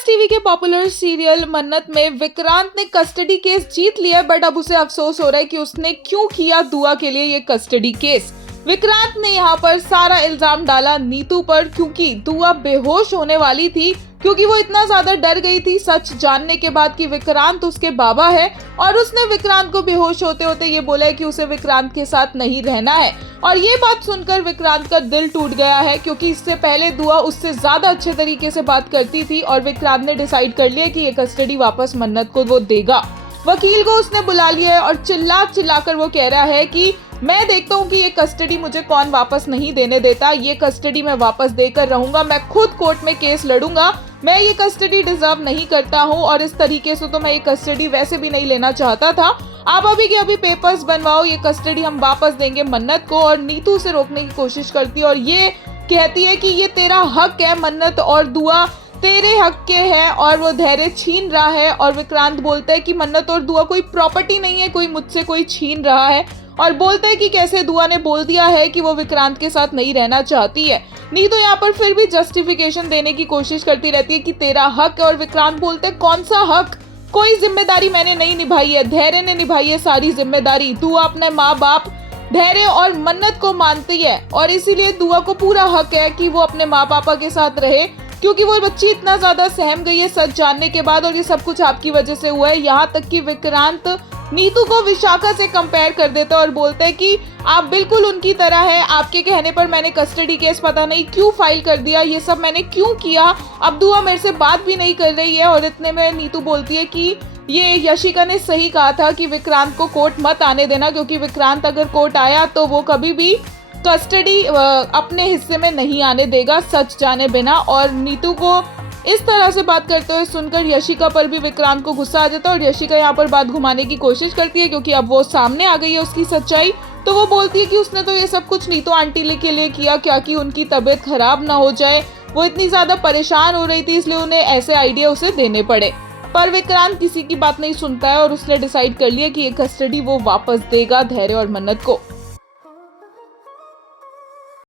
Plus TV के popular serial मन्नत में विक्रांत ने कस्टडी केस जीत लिया, बट अब उसे अफसोस हो रहा है कि उसने क्यों किया दुआ के लिए ये कस्टडी केस। विक्रांत ने यहाँ पर सारा इल्जाम डाला नीतू पर, क्योंकि दुआ बेहोश होने वाली थी, क्योंकि वो इतना ज्यादा डर गई थी सच जानने के बाद कि विक्रांत उसके बाबा है, और उसने विक्रांत को बेहोश होते होते ये बोला है कि उसे विक्रांत के साथ नहीं रहना है। और ये बात सुनकर विक्रांत का दिल टूट गया है, क्योंकि इससे पहले दुआ उससे ज्यादा अच्छे तरीके से बात करती थी और विक्रांत ने डिसाइड कर लिया कि ये कस्टडी वापस मन्नत को वो देगा। वकील को उसने बुला लिया है और चिल्लाकर वो कह रहा है कि मैं देखता हूँ कि ये कस्टडी मुझे कौन वापस नहीं देने देता, ये कस्टडी मैं वापस देकर रहूंगा, मैं खुद कोर्ट में केस लड़ूंगा, मैं ये कस्टडी डिजर्व नहीं करता हूँ और इस तरीके से तो मैं ये कस्टडी वैसे भी नहीं लेना चाहता था। आप अभी के अभी पेपर्स बनवाओ, ये कस्टडी हम वापस देंगे मन्नत को। और नीतू से रोकने की कोशिश करती है और ये कहती है कि ये तेरा हक है मन्नत, और दुआ तेरे हक के है और वो धैर्य छीन रहा है। और विक्रांत बोलता है कि मन्नत और दुआ कोई प्रॉपर्टी नहीं है, कोई मुझसे कोई छीन रहा है, और बोलता है कि कैसे दुआ ने बोल दिया है कि वो विक्रांत के साथ नहीं रहना चाहती है। नीतू यहाँ पर फिर भी जस्टिफिकेशन देने की कोशिश करती रहती है कि तेरा हक है, और विक्रांत बोलते हैं कौन सा हक, कोई जिम्मेदारी मैंने नहीं निभाई है, धैर्य ने निभाई है सारी जिम्मेदारी। दुआ अपने माँ बाप धैर्य और मन्नत को मानती है और इसीलिए दुआ को पूरा हक है कि वो अपने माँ पापा के साथ रहे, क्योंकि वो बच्ची इतना ज्यादा सहम गई है सच जानने के बाद, और ये सब कुछ आपकी वजह से हुआ है। यहाँ तक कि विक्रांत नीतू को विशाखा से कंपेयर कर देता है और बोलता है कि आप बिल्कुल उनकी तरह है, आपके कहने पर मैंने कस्टडी केस पता नहीं क्यों फाइल कर दिया, ये सब मैंने क्यों किया, अब दुआ मेरे से बात भी नहीं कर रही है। और इतने में नीतू बोलती है कि ये यशिका ने सही कहा था कि विक्रांत को कोर्ट मत आने देना, क्योंकि विक्रांत अगर कोर्ट आया तो वो कभी भी कस्टडी अपने हिस्से में नहीं आने देगा सच जाने बिना। और नीतू को इस तरह से बात करते हुए सुनकर यशिका पर भी विक्रांत को गुस्सा आ जाता है और यशिका यहाँ पर बात घुमाने की कोशिश करती है, क्योंकि अब वो सामने आ गई है उसकी सच्चाई। तो वो बोलती है कि उसने तो ये सब कुछ नीतू आंटी के लिए किया, क्या कि उनकी तबीयत खराब ना हो जाए, वो इतनी ज्यादा परेशान हो रही थी इसलिए उन्हें ऐसे आइडिया उसे देने पड़े। पर विक्रांत किसी की बात नहीं सुनता है और उसने डिसाइड कर लिया कि ये कस्टडी वो वापस देगा धैर्य और मन्नत को।